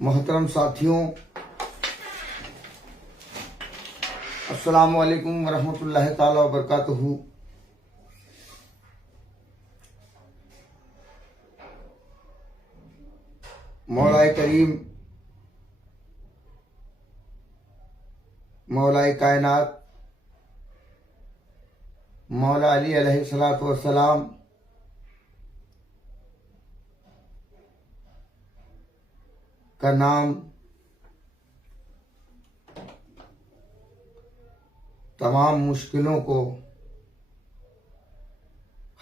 मोहतरम साथियों, अस्सलामु अलैकुम वरहमतुल्लाहि ताला वबरकातुहू। मौलाए करीम, मौलाए कायनात, मौला अली अलैहिस्सलातु वस्सलाम का नाम तमाम मुश्किलों को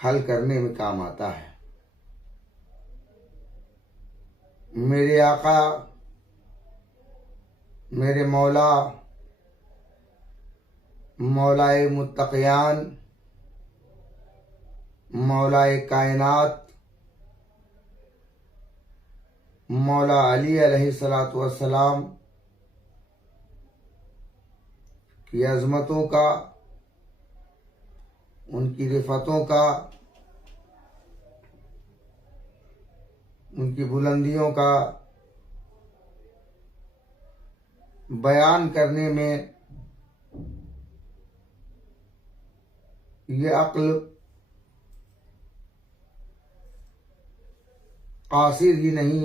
हल करने में काम आता है। मेरे आका, मेरे मौला, मौलाए मुत्तक़ियान, मौलाए कायनात, मौला अली अलैहिस्सलातु वस्सलाम की अज़मतों का, उनकी रिफ़तों का, उनकी बुलंदियों का बयान करने में ये अक्ल कासिर ही नहीं,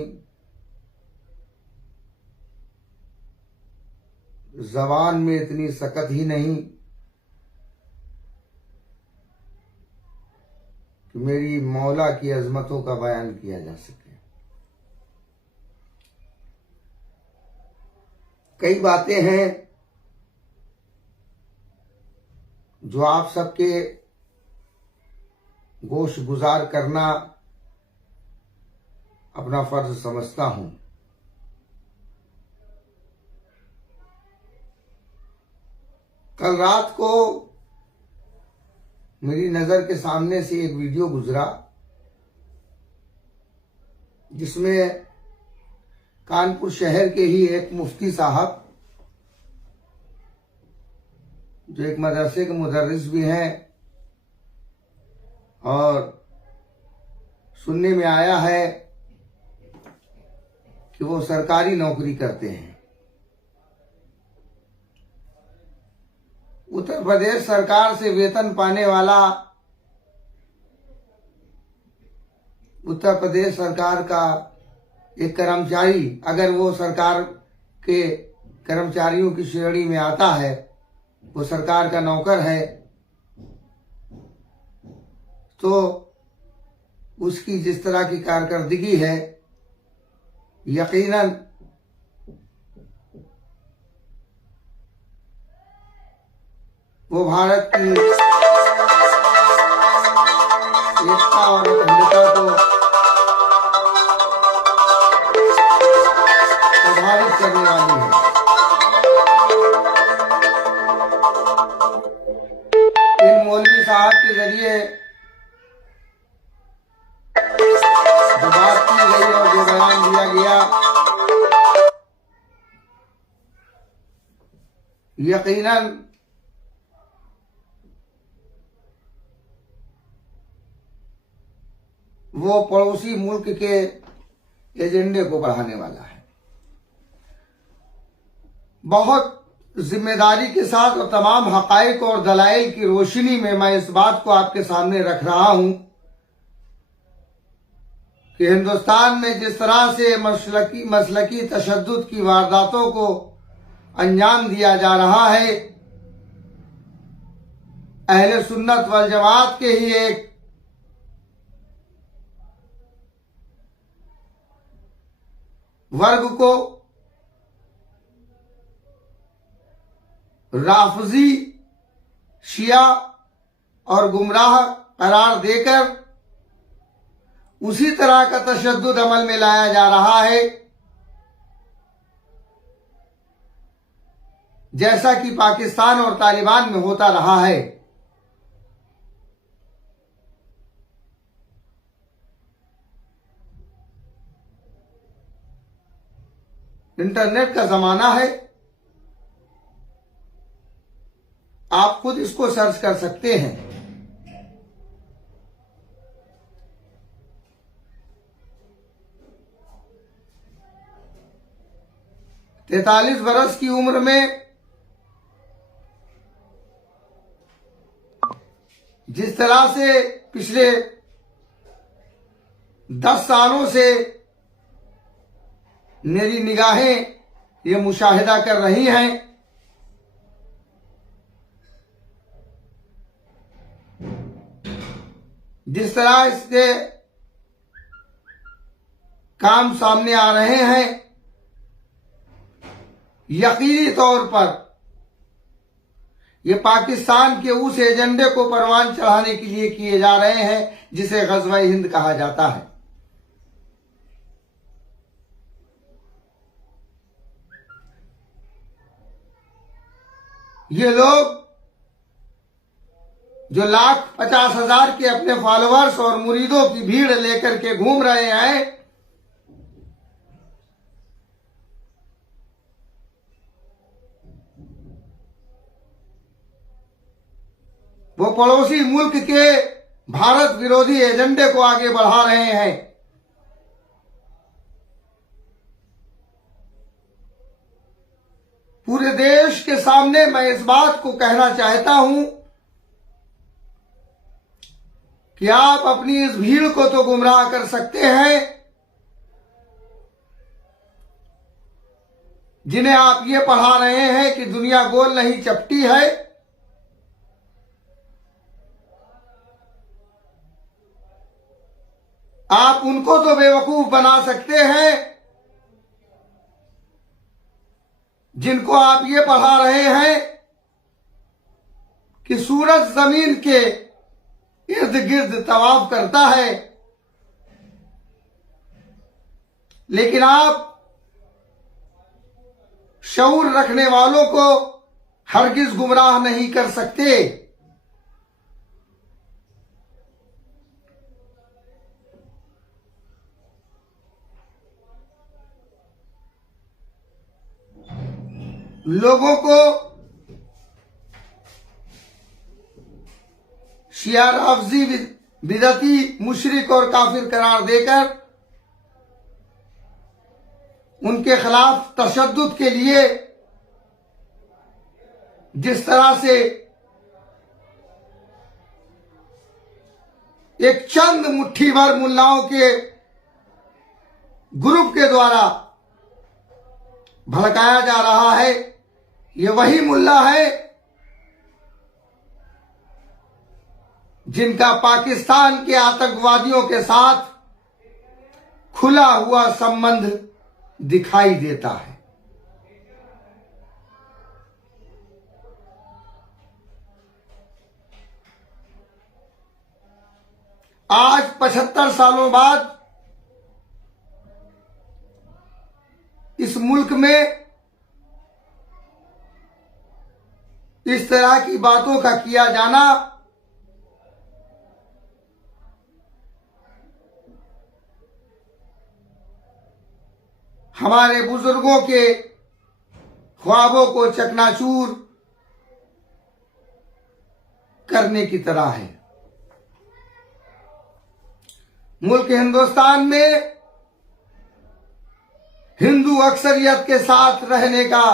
ज़बान में इतनी सकत ही नहीं कि मेरी मौला की अज़मतों का बयान किया जा सके। कई बातें हैं जो आप सबके गोश गुजार करना अपना फर्ज समझता हूं। कल रात को मेरी नजर के सामने से एक वीडियो गुजरा जिसमें कानपुर शहर के ही एक मुफ्ती साहब, जो एक मदरसे के मुदर्रिस भी हैं और सुनने में आया है कि वो सरकारी नौकरी करते हैं। उत्तर प्रदेश सरकार से वेतन पाने वाला उत्तर प्रदेश सरकार का एक कर्मचारी, अगर वो सरकार के कर्मचारियों की श्रेणी में आता है, वो सरकार का नौकर है, तो उसकी जिस तरह की कारकर्दगी है, यकीनन वो भारत की एकता और अखंडता को प्रभावित करने वाली है। इन मौलवी साहब के जरिए जो बात की गई और जो बयान दिया गया, यकीनन वो पड़ोसी मुल्क के एजेंडे को बढ़ाने वाला है। बहुत जिम्मेदारी के साथ और तमाम हकाइक और दलाइल की रोशनी में मैं इस बात को आपके सामने रख रहा हूं कि हिंदुस्तान में जिस तरह से मसलकी तशद्दुद की वारदातों को अंजाम दिया जा रहा है, अहले सुन्नत वल जमात के ही एक वर्ग को राफजी, शिया और गुमराह करार देकर उसी तरह का तशद्दुद अमल में लाया जा रहा है जैसा कि पाकिस्तान और तालिबान में होता रहा है। इंटरनेट का जमाना है, आप खुद इसको सर्च कर सकते हैं। 43 वर्ष की उम्र में जिस तरह से पिछले 10 सालों से मेरी निगाहें ये मुशाहिदा कर रही हैं, जिस तरह इसके काम सामने आ रहे हैं, यकीनी तौर पर ये पाकिस्तान के उस एजेंडे को परवान चढ़ाने के लिए किए जा रहे हैं जिसे ग़ज़वा-ए हिंद कहा जाता है। ये लोग जो 1,50,000 के अपने फॉलोअर्स और मुरीदों की भीड़ लेकर के घूम रहे हैं, वो पड़ोसी मुल्क के भारत विरोधी एजेंडे को आगे बढ़ा रहे हैं। पूरे देश के सामने मैं इस बात को कहना चाहता हूं कि आप अपनी इस भीड़ को तो गुमराह कर सकते हैं, जिन्हें आप ये पढ़ा रहे हैं कि दुनिया गोल नहीं चपटी है। आप उनको तो बेवकूफ बना सकते हैं जिनको आप ये पढ़ा रहे हैं कि सूरज जमीन के इर्द गिर्द तवाफ करता है, लेकिन आप शऊर रखने वालों को हरगिज गुमराह नहीं कर सकते। लोगों को शिया राफजी, बिदती, मुशरिक और काफिर करार देकर उनके खिलाफ तशद्दुद के लिए जिस तरह से एक चंद मुट्ठी भर मुल्लाओं के ग्रुप के द्वारा भड़काया जा रहा है, ये वही मुल्ला है जिनका पाकिस्तान के आतंकवादियों के साथ खुला हुआ संबंध दिखाई देता है। आज 75 सालों बाद इस मुल्क में इस तरह की बातों का किया जाना हमारे बुजुर्गों के ख्वाबों को चकनाचूर करने की तरह है। मुल्क हिंदुस्तान में हिंदू अक्सरियत के साथ रहने का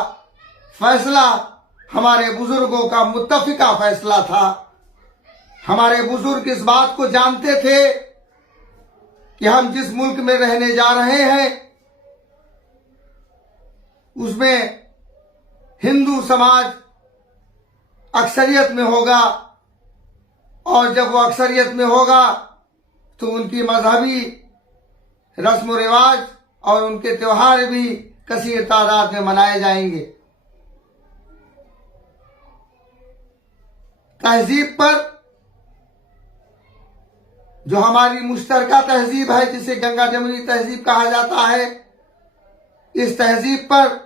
फैसला हमारे बुजुर्गों का मुत्तफिका फैसला था। हमारे बुजुर्ग इस बात को जानते थे कि हम जिस मुल्क में रहने जा रहे हैं उसमें हिंदू समाज अक्सरियत में होगा, और जब वो अक्सरियत में होगा तो उनकी मजहबी रस्म रिवाज और उनके त्योहार भी कसीर तादाद में मनाए जाएंगे। तहजीब पर जो हमारी मुश्तरका तहजीब है, जिसे गंगा जमुनी तहजीब कहा जाता है, इस तहजीब पर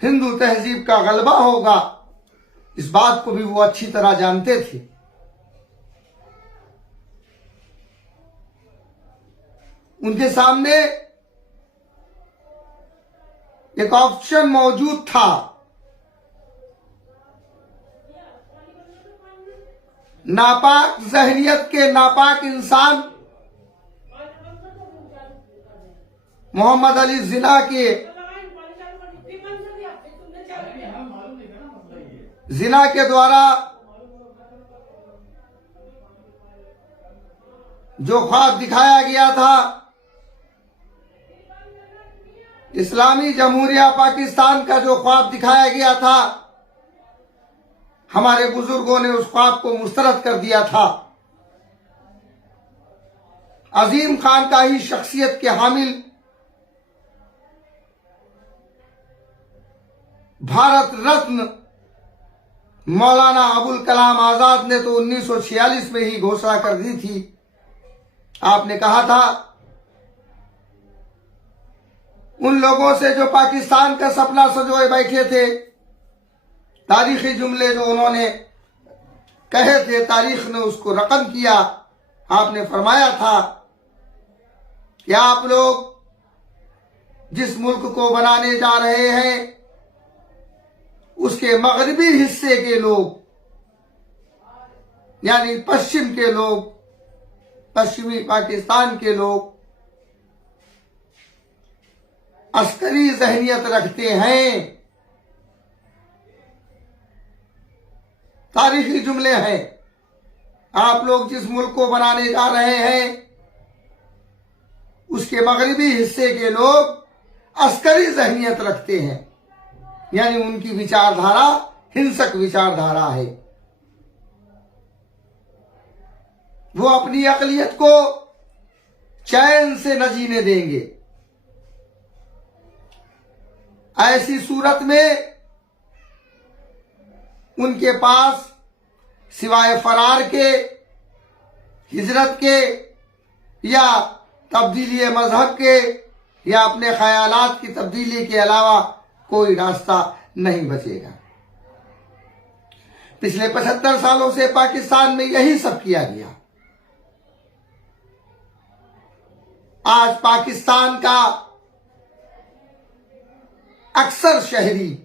हिंदू तहजीब का गलबा होगा, इस बात को भी वो अच्छी तरह जानते थे। उनके सामने एक ऑप्शन मौजूद था, नापाक जहनियत के नापाक इंसान मोहम्मद अली जिना के द्वारा जो ख्वाब दिखाया गया था, इस्लामी जमहूरिया पाकिस्तान का जो ख्वाब दिखाया गया था, हमारे बुजुर्गों ने उस ख्वाब को मुस्तरद कर दिया था। अजीम खान का ही शख्सियत के हामिल भारत रत्न मौलाना अबुल कलाम आजाद ने तो 1946 में ही घोषणा कर दी थी। आपने कहा था उन लोगों से जो पाकिस्तान का सपना सजोए बैठे थे, तारीखी जुमले जो उन्होंने कहे थे, तारीख ने उसको रकम किया। आपने फरमाया था कि आप लोग जिस मुल्क को बनाने जा रहे हैं, उसके मगरबी हिस्से के लोग, यानी पश्चिम के लोग, पश्चिमी पाकिस्तान के लोग अस्करी जहनियत रखते हैं। तारीखी जुमले हैं। आप लोग जिस मुल्क को बनाने जा रहे हैं, उसके मगरबी हिस्से के लोग अस्करी जहनियत रखते हैं, यानी उनकी विचारधारा हिंसक विचारधारा है। वो अपनी अकलियत को चैन से न जीने देंगे। ऐसी सूरत में उनके पास सिवाय फरार के, हिजरत के या तब्दीली मजहब के या अपने ख्यालात की तब्दीली के अलावा कोई रास्ता नहीं बचेगा। पिछले 75 सालों से पाकिस्तान में यही सब किया गया। आज पाकिस्तान का अक्सर शहरी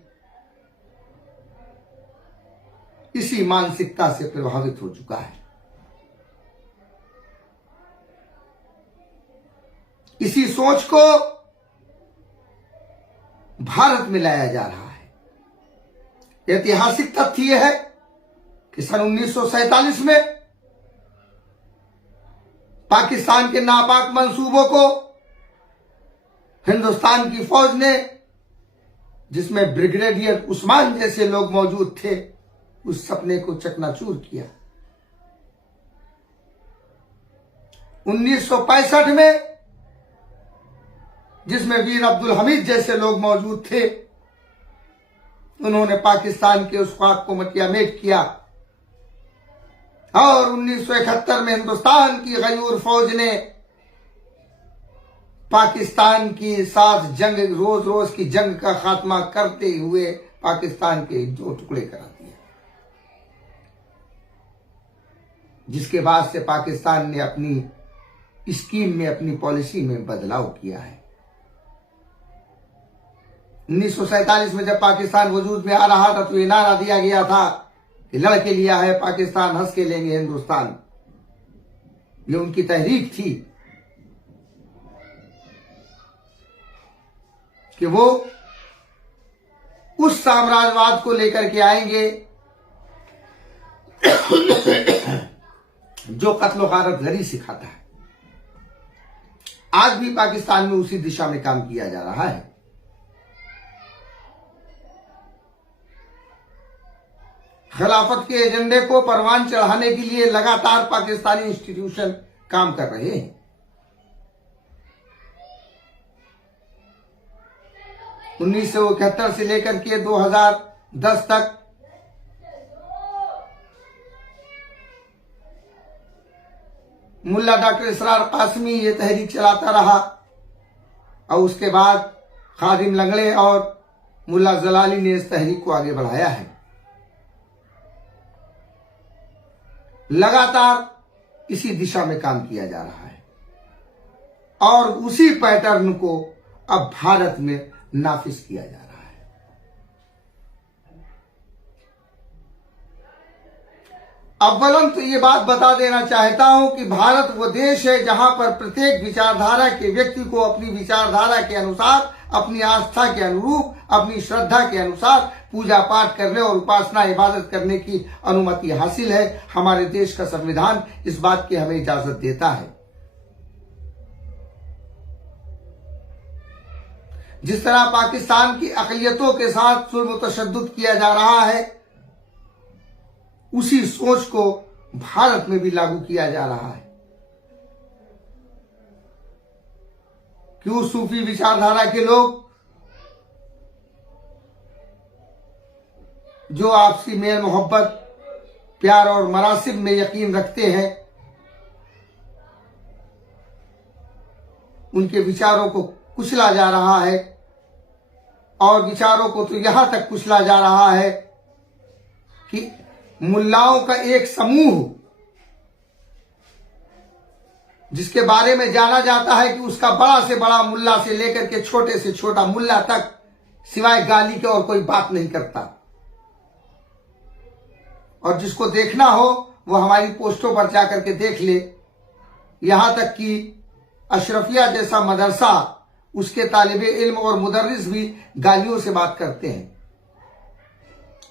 इसी मानसिकता से प्रभावित हो चुका है। इसी सोच को भारत में लाया जा रहा है। ऐतिहासिक तथ्य यह है कि सन 1947 में पाकिस्तान के नापाक मंसूबों को हिंदुस्तान की फौज ने, जिसमें ब्रिगेडियर उस्मान जैसे लोग मौजूद थे, उस सपने को चकनाचूर किया। 1965 में जिसमें वीर अब्दुल हमीद जैसे लोग मौजूद थे, उन्होंने पाकिस्तान के उस ख्वाब को मटियामेट किया और 1971 में हिंदुस्तान की गयूर फौज ने पाकिस्तान की साथ जंग, रोज रोज की जंग का खात्मा करते हुए पाकिस्तान के दो टुकड़े करा दिए, जिसके बाद से पाकिस्तान ने अपनी स्कीम में, अपनी पॉलिसी में बदलाव किया है। 1947 में जब पाकिस्तान वजूद में आ रहा था तो ये नारा दिया गया था कि लड़के लिया है पाकिस्तान, हंस के लेंगे हिंदुस्तान। ये उनकी तहरीक थी कि वो उस साम्राज्यवाद को लेकर के आएंगे जो कत्ल गारत गरी सिखाता है। आज भी पाकिस्तान में उसी दिशा में काम किया जा रहा है। खिलाफत के एजेंडे को परवान चढ़ाने के लिए लगातार पाकिस्तानी इंस्टीट्यूशन काम कर रहे हैं। उन्नीस सौ 71 से लेकर के 2010 तक मुल्ला डॉक्टर इसरार कासमी ये तहरीक चलाता रहा और उसके बाद खादिम लंगड़े और मुल्ला जलाली ने इस तहरीक को आगे बढ़ाया है। लगातार इसी दिशा में काम किया जा रहा है और उसी पैटर्न को अब भारत में नाफिज किया जा रहा है। अव्वलन तो ये बात बता देना चाहता हूं कि भारत वो देश है जहां पर प्रत्येक विचारधारा के व्यक्ति को अपनी विचारधारा के अनुसार, अपनी आस्था के अनुरूप, अपनी श्रद्धा के अनुसार पूजा पाठ करने और उपासना इबादत करने की अनुमति हासिल है। हमारे देश का संविधान इस बात की हमें इजाजत देता है। जिस तरह पाकिस्तान की अक़लियतों के साथ जुल्म तशद्दुद किया जा रहा है, उसी सोच को भारत में भी लागू किया जा रहा है। क्यों सूफी विचारधारा के लोग जो आपसी मेल मोहब्बत, प्यार और मरासिम में यकीन रखते हैं, उनके विचारों को कुचला जा रहा है और विचारों को तो यहां तक कुचला जा रहा है कि मुल्लाओं का एक समूह जिसके बारे में जाना जाता है कि उसका बड़ा से बड़ा मुल्ला से लेकर के छोटे से छोटा मुल्ला तक सिवाय गाली के और कोई बात नहीं करता, और जिसको देखना हो वो हमारी पोस्टों पर जाकर के देख ले। यहां तक कि अशरफिया जैसा मदरसा, उसके तालिबे इल्म और मुदर्रिस भी गालियों से बात करते हैं।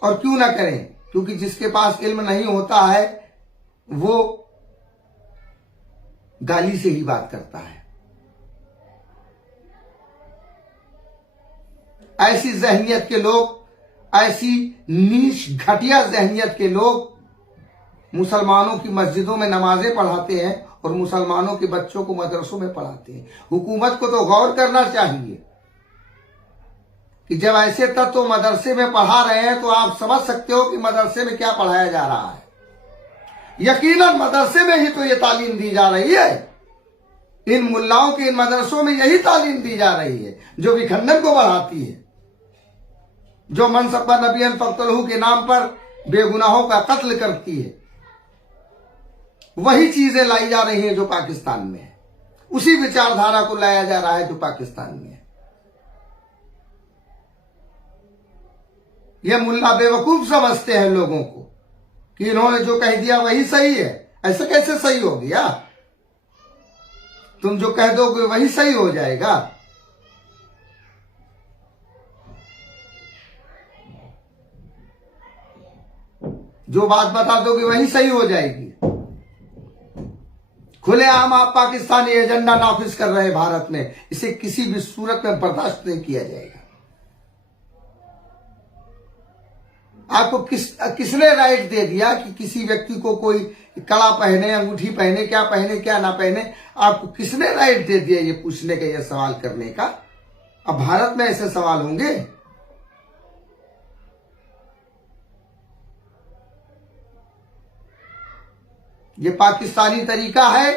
और क्यों ना करें, क्योंकि जिसके पास इल्म नहीं होता है वो गाली से ही बात करता है। ऐसी जहनियत के लोग, ऐसी नीच घटिया जहनियत के लोग मुसलमानों की मस्जिदों में नमाजें पढ़ाते हैं और मुसलमानों के बच्चों को मदरसों में पढ़ाते हैं। हुकूमत को तो गौर करना चाहिए कि जब ऐसे तत्व मदरसे में पढ़ा रहे हैं तो आप समझ सकते हो कि मदरसे में क्या पढ़ाया जा रहा है। यकीनन मदरसे में ही तो ये तालीम दी जा रही है। इन मुल्लाओं के इन मदरसों में यही तालीम दी जा रही है जो विखंडन को बढ़ाती है, जो मनसब्बा नबियन फक्तलहू के नाम पर बेगुनाहों का कत्ल करती है। वही चीजें लाई जा रही हैं जो पाकिस्तान में है, उसी विचारधारा को लाया जा रहा है जो पाकिस्तान में है। यह मुल्ला बेवकूफ समझते हैं लोगों को कि इन्होंने जो कह दिया वही सही है। ऐसा कैसे सही हो गया? तुम जो कह दोगे वही सही हो जाएगा। जो बात बता दोगे वही सही हो जाएगी। खुलेआम आप पाकिस्तानी एजेंडा नाफिज कर रहे हैं भारत में, इसे किसी भी सूरत में बर्दाश्त नहीं किया जाएगा। आपको किसने राइट दे दिया कि किसी व्यक्ति को कोई कड़ा पहने, अंगूठी पहने, क्या ना पहने? आपको किसने राइट दे दिया ये पूछने का, ये सवाल करने का? अब भारत में ऐसे सवाल होंगे? ये पाकिस्तानी तरीका है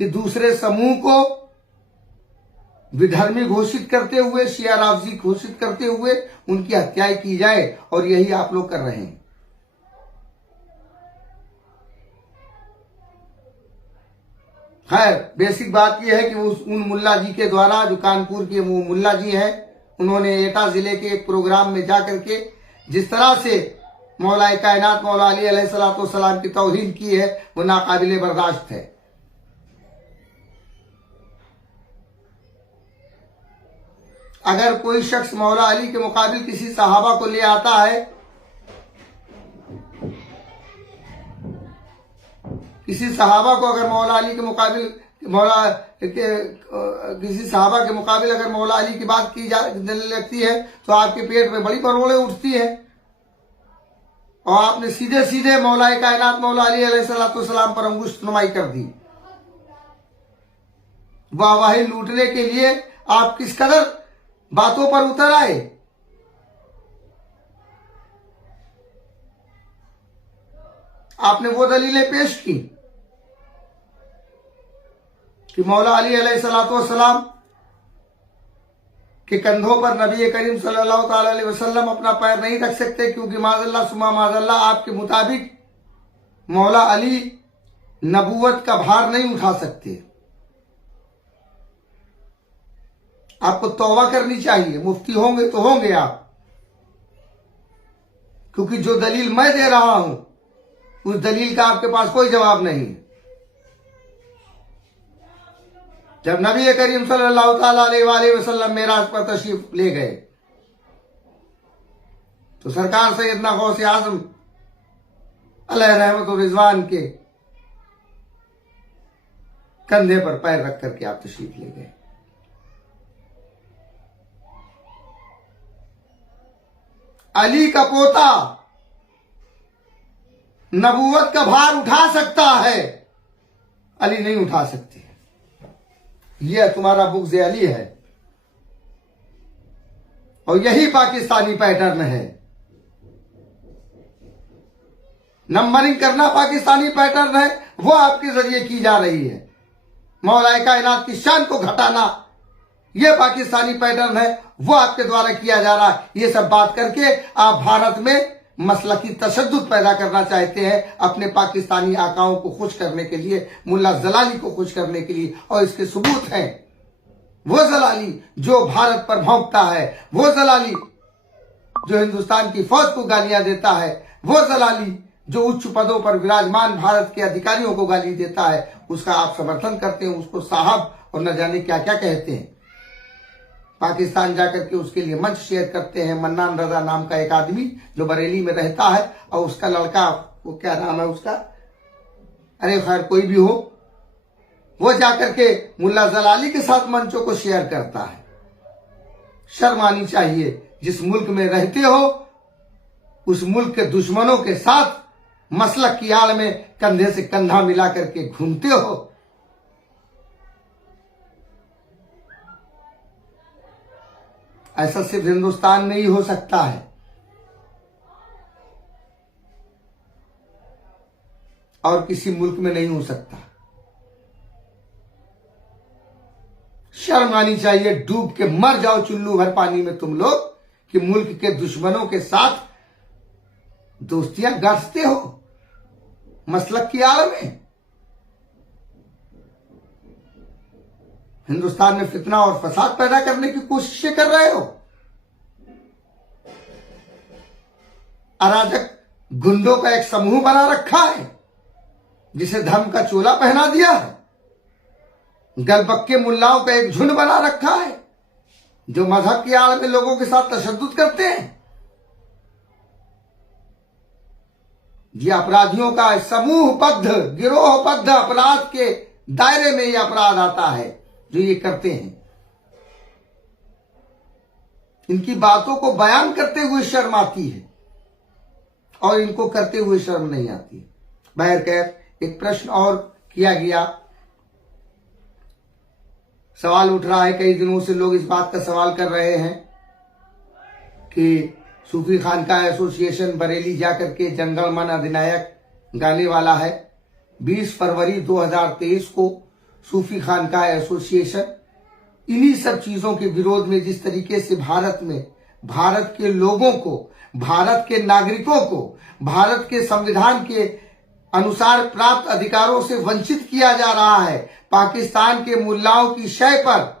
कि दूसरे समूह को विधर्मी घोषित करते हुए, शिया राफजी घोषित करते हुए उनकी हत्याएं की जाए, और यही आप लोग कर रहे हैं। खैर, बेसिक बात यह है कि उन मुल्ला जी के द्वारा, जो कानपुर के वो मुल्ला जी हैं, उन्होंने एटा जिले के एक प्रोग्राम में जाकर के जिस तरह से मौला कायनात मौला अली अलैहिस्सलाम की तौहीन की है, वो नाकाबिले बर्दाश्त है। अगर कोई शख्स मौला अली के मुकाबिल किसी सहाबा को ले आता है, किसी सहाबा को अगर मौला अली के मुकाबिल किसी सहाबा के मुकाबिल अगर मौला अली की बात की जाने लगती है तो आपके पेट में बड़ी बरोड़ें उठती है, और आपने सीधे सीधे मौला कायनात मौला अली अलैहिस्सलाम पर अंगुष्ठ नुमाई कर दी। वाहवाही लूटने के लिए आप किस कदर बातों पर उतर आए। आपने वो दलीलें पेश की कि मौला अली अलैहिस्सलाम के कंधों पर नबी करीम सल्लल्लाहु अलैहि वसल्लम अपना पैर नहीं रख सकते, क्योंकि माज़अल्लाह सुमा माज़अल्लाह आपके मुताबिक मौला अली नबूवत का भार नहीं उठा सकते। आपको तौबा करनी चाहिए। मुफ्ती होंगे तो होंगे आप, क्योंकि जो दलील मैं दे रहा हूं उस दलील का आपके पास कोई जवाब नहीं। जब नबी करीम सल्लल्लाहु अलैहि वसल्लम मेराज पर तशरीफ ले गए तो सरकार सैयदना गौसे आजम अलैहि रहमत व रिजवान के कंधे पर पैर रख करके आप तशरीफ ले गए। अली का पोता नबूवत का भार उठा सकता है, अली नहीं उठा सकते। यह तुम्हारा बुग़्ज़ अली है और यही पाकिस्तानी पैटर्न है। नंबरिंग करना पाकिस्तानी पैटर्न है, वो आपके जरिए की जा रही है। मौलाए कायनात की शान को घटाना यह पाकिस्तानी पैटर्न है, वो आपके द्वारा किया जा रहा है। ये सब बात करके आप भारत में मसलकी तशद्दुद पैदा करना चाहते हैं अपने पाकिस्तानी आकाओं को खुश करने के लिए, मुल्ला जलाली को खुश करने के लिए। और इसके सबूत हैं। वो जलाली जो भारत पर भौंकता है, वो जलाली जो हिंदुस्तान की फौज को गालियां देता है, वो जलाली जो उच्च पदों पर विराजमान भारत के अधिकारियों को गाली देता है, उसका आप समर्थन करते हैं, उसको साहब और न जाने क्या क्या कहते हैं। पाकिस्तान जाकर के उसके लिए मंच शेयर करते हैं। मन्नान रजा नाम का एक आदमी जो बरेली में रहता है और उसका लड़का, वो क्या नाम है उसका, अरे खैर कोई भी हो, वो जाकर के मुल्ला जलाली के साथ मंचों को शेयर करता है। शर्म आनी चाहिए। जिस मुल्क में रहते हो उस मुल्क के दुश्मनों के साथ मसलक की आड़ में कंधे से कंधा मिला करके घूमते हो। ऐसा सिर्फ हिंदुस्तान में ही हो सकता है। और किसी मुल्क में नहीं हो सकता। शर्म आनी चाहिए। डूब के मर जाओ चुल्लू भर पानी में तुम लोग कि मुल्क के दुश्मनों के साथ दोस्तियां गांठते हो मसलक की आड़ में। हिंदुस्तान में फितना और फसाद पैदा करने की कोशिशें कर रहे हो। अराजक गुंडों का एक समूह बना रखा है जिसे धर्म का चोला पहना दिया है। गलबक्के मुल्लाओं का एक झुंड बना रखा है जो मजहब की आड़ में लोगों के साथ तशद्दुद करते हैं। ये अपराधियों का समूहबद्ध गिरोहबद्ध अपराध के दायरे में यह अपराध आता है जो ये करते हैं। इनकी बातों को बयान करते हुए शर्म आती है और इनको करते हुए शर्म नहीं आती। बहरकैफ एक प्रश्न और किया गया, सवाल उठ रहा है, कई दिनों से लोग इस बात का सवाल कर रहे हैं कि सूफी खानका एसोसिएशन बरेली जाकर के जंगल मन अधिनायक गाने वाला है। 20 फरवरी 2023 को सूफी खानका एसोसिएशन इन्हीं सब चीजों के विरोध में जिस तरीके से भारत में भारत के लोगों को, भारत के नागरिकों को भारत के संविधान के अनुसार प्राप्त अधिकारों से वंचित किया जा रहा है, पाकिस्तान के मुल्लाओं की शय पर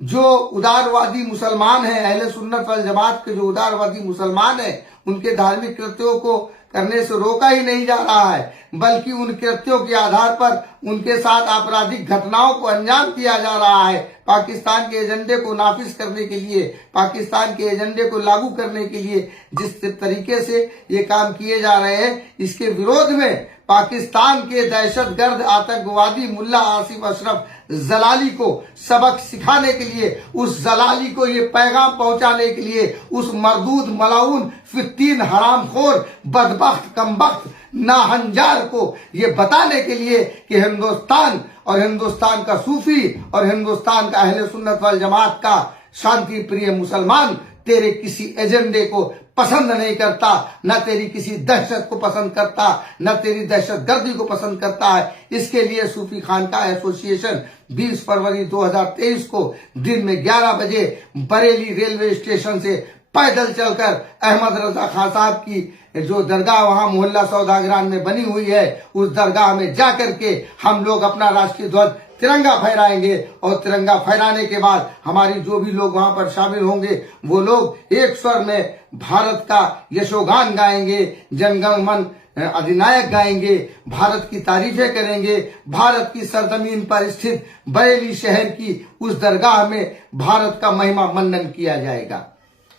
जो उदारवादी मुसलमान हैं, अहले सुन्नत वल जमात के जो उदारवादी मुसलमान हैं, उनके धार्मिक कृत्यों को करने से रोका ही नहीं जा रहा है, बल्कि उन कृत्यों के आधार पर उनके साथ आपराधिक घटनाओं को अंजाम दिया जा रहा है। पाकिस्तान के एजेंडे को नाफिज करने के लिए, पाकिस्तान के एजेंडे को लागू करने के लिए जिस तरीके से ये काम किए जा रहे हैं, इसके विरोध में पाकिस्तान के दहशतगर्द आतंकवादी मुल्ला आसिफ अशरफ जलाली को सबक सिखाने के लिए, उस जलाली को ये पैगाम पहुंचाने के लिए, उस मरदूद मलाउन फित्तीन हरामखोर बदबख्त कमबख्त नाहंजार को ये बताने के लिए कि हिंदुस्तान और हिंदुस्तान का सूफी और हिंदुस्तान का अहले सुन्नत वल जमात का शांति प्रिय मुसलमान तेरे किसी एजेंडे को पसंद नहीं करता, न तेरी किसी दहशत को पसंद करता, न तेरी दहशतगर्दी को पसंद करता है। इसके लिए सूफी खानका एसोसिएशन 20 फरवरी 2023 को दिन में 11 बजे बरेली रेलवे स्टेशन से पैदल चलकर अहमद रजा खान साहब की जो दरगाह वहां मोहल्ला सौदागरान में बनी हुई है, उस दरगाह में जाकर के हम लोग अपना राष्ट्रीय ध्वज तिरंगा फहराएंगे और तिरंगा फहराने के बाद हमारी जो भी लोग वहां पर शामिल होंगे वो लोग एक स्वर में भारत का यशोगान गाएंगे, जनगण मन अधिनायक गाएंगे, भारत की तारीफें करेंगे, भारत की सरजमीन पर स्थित बरेली शहर की उस दरगाह में भारत का महिमा मंडन किया जाएगा।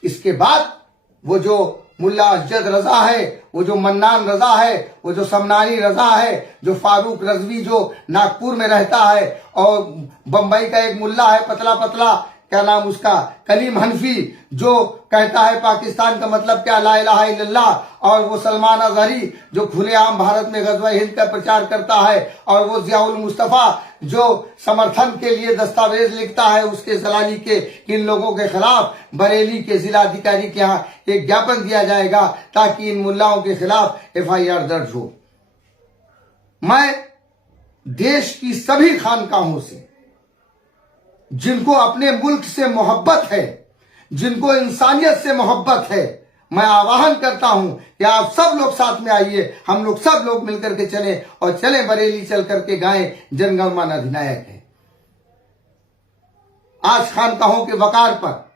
इसके बाद वो जो मुल्ला अजद रजा है, वो जो मन्नान रजा है, वो जो समनानी रजा है, जो फारूक रजवी जो नागपुर में रहता है, और बंबई का एक मुल्ला है पतला पतला, क्या नाम उसका, कलीम हनफी, जो कहता है पाकिस्तान का मतलब क्या, ला इलाहा इल्लल्लाह, और वो सलमान अजहरी जो खुलेआम भारत में गज़वा हिंद का प्रचार करता है, और वो जियाउल मुस्तफा जो समर्थन के लिए दस्तावेज लिखता है उसके सलानी के, इन लोगों के खिलाफ बरेली के जिलाधिकारी के यहाँ एक ज्ञापन दिया जाएगा ताकि इन मुल्लाओं के खिलाफ FIR दर्ज हो। मैं देश की सभी खानकाहों से, जिनको अपने मुल्क से मोहब्बत है, जिनको इंसानियत से मोहब्बत है, मैं आह्वान करता हूं कि आप सब लोग साथ में आइए, हम लोग सब लोग मिलकर के चलें और चलें बरेली चल करके गाएं जनगण मन अधिनायक है। आज खानकाहों के वकार पर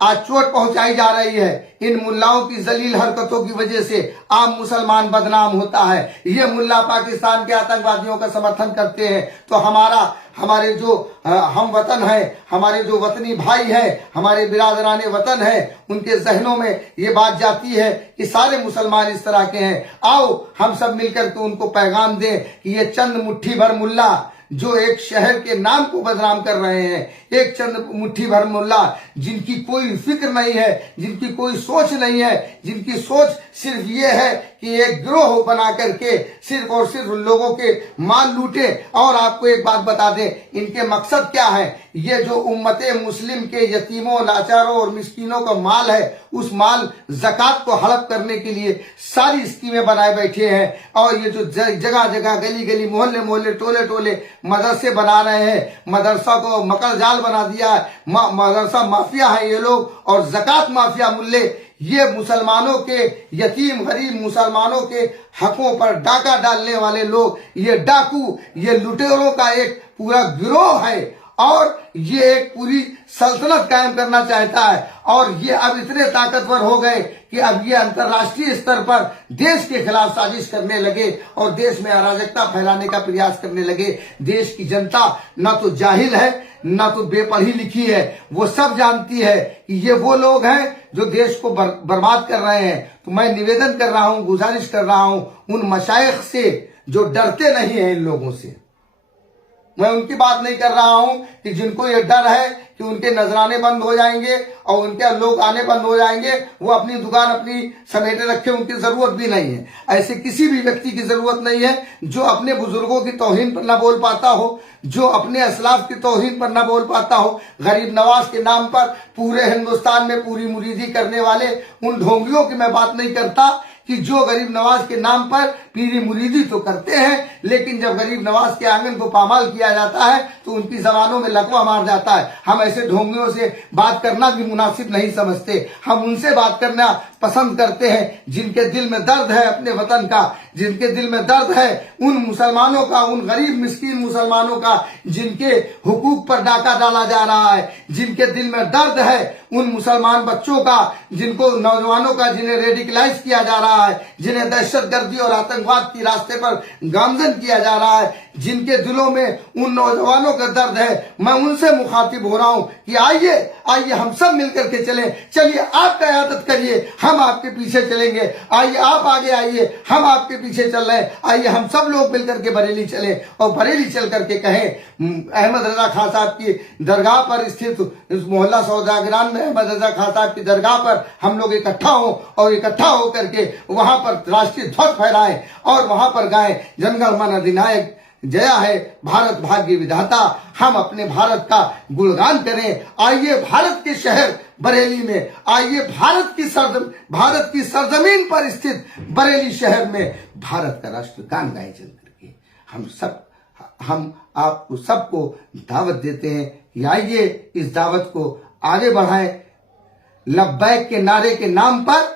आज चोट पहुंचाई जा रही है। इन मुल्लाओं की जलील हरकतों की वजह से आम मुसलमान बदनाम होता है। ये मुल्ला पाकिस्तान के आतंकवादियों का समर्थन करते हैं, तो हमारे जो हम वतन है, हमारे जो वतनी भाई है, हमारे बिरादराने वतन है, उनके जहनों में ये बात जाती है कि सारे मुसलमान इस तरह के हैं। आओ हम सब मिलकर के उनको पैगाम दें कि ये चंद मुट्ठी भर मुल्ला जो एक शहर के नाम को बदनाम कर रहे हैं, एक चंद मुट्ठी भर मुल्ला जिनकी कोई फिक्र नहीं है, जिनकी कोई सोच नहीं है, जिनकी सोच सिर्फ ये है कि एक गिरोह बना करके सिर्फ और सिर्फ लोगों के माल लूटे। और आपको एक बात बता दें, इनके मकसद क्या है, ये जो उम्मते मुस्लिम के यतीमों, लाचारों और मिस्कीनों का माल है, उस माल ज़कात को हड़प करने के लिए सारी स्कीमें बनाए बैठे हैं। और ये जो जगह जगह, गली गली, मोहल्ले मोहल्ले, टोले टोले मदरसे बना रहे हैं, मदरसा को मकर जाल बना दिया है, मदरसा माफिया है ये लोग, और ज़कात माफिया मुल्ले, ये मुसलमानों के यतीम गरीब मुसलमानों के हकों पर डाका डालने वाले लोग, ये डाकू, ये लुटेरों का एक पूरा गिरोह है, और ये एक पूरी सल्तनत कायम करना चाहता है। और ये अब इतने ताकतवर हो गए कि अब ये अंतर्राष्ट्रीय स्तर पर देश के खिलाफ साजिश करने लगे और देश में अराजकता फैलाने का प्रयास करने लगे। देश की जनता ना तो जाहिल है, ना तो बेपढ़ी लिखी है, वो सब जानती है कि ये वो लोग हैं जो देश को बर्बाद कर रहे हैं। तो मैं निवेदन कर रहा हूं, गुजारिश कर रहा हूं उन मशाइख से जो डरते नहीं हैं इन लोगों से। मैं उनकी बात नहीं कर रहा हूं कि जिनको ये डर है कि उनके नजराने बंद हो जाएंगे और उनके लोग आने बंद हो जाएंगे, वो अपनी दुकान अपनी समेटे रखे, उनकी जरूरत भी नहीं है। ऐसे किसी भी व्यक्ति की जरूरत नहीं है जो अपने बुजुर्गों की तौहीन पर न बोल पाता हो, जो अपने असलाफ की तौहीन पर न बोल पाता हो। गरीब नवाज के नाम पर पूरे हिंदुस्तान में पूरी मुरीदी करने वाले उन ढोंगियों की मैं बात नहीं करता कि जो गरीब नवाज के नाम पर पीरी मुरीदी तो करते हैं, लेकिन जब गरीब नवाज के आंगन को पामाल किया जाता है तो उनकी जबानों में लकवा मार जाता है। हम ऐसे ढोंगियों से बात करना भी मुनासिब नहीं समझते। हम उनसे बात करना पसंद करते हैं जिनके दिल में दर्द है अपने वतन का, जिनके दिल में दर्द है उन मुसलमानों का, उन गरीब मिस्कीन मुसलमानों का जिनके हुकूक पर डाका डाला जा रहा है, जिनके दिल में दर्द है उन मुसलमान बच्चों का, जिनको नौजवानों का, जिन्हें रेडिकलाइज किया जा रहा है, जिन्हें दहशतगर्दी और आतंकवाद की रास्ते पर गामजन किया जा रहा है, जिनके दिलों में उन नौजवानों का दर्द है। मैं उनसे मुखातिब हो रहा हूं कि आइए आइए हम सब मिलकर के चलें। चलिए आप क़यादत करिए, हम आपके पीछे चलेंगे। आइए आप आगे आइए, हम आपके पीछे चल रहे हैं। आइए हम सब लोग मिलकर के बरेली चलें और बरेली चल करके कहें अहमद रजा खां साहब की दरगाह पर स्थित मोहल्ला सौदागरान में अहमद रजा खां साहब की दरगाह पर हम लोग इकट्ठा हों और इकट्ठा होकर के वहां पर राष्ट्रीय ध्वज फहराएं और वहां पर गाएं जनगण मन अधिनायक जया है, भारत भाग्य विधाता। हम अपने भारत का गुणगान करें। आइए भारत के शहर बरेली में, आइए भारत की सरजमीन पर स्थित बरेली शहर में भारत का राष्ट्रगान गाए चल करके। हम आपको सबको दावत देते हैं कि आइए इस दावत को आगे बढ़ाएं। लब्बैक के नारे के नाम पर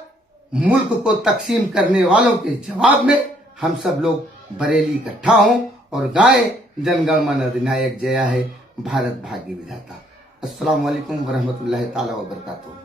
मुल्क को तकसीम करने वालों के जवाब में हम सब लोग बरेली इकट्ठा हों और गाएं जनगण मन अधिनायक जया है, भारत भाग्य विधाता। अस्सलाम वालेकुम वरहमतुल्लाहि ताला व बरकातुहू।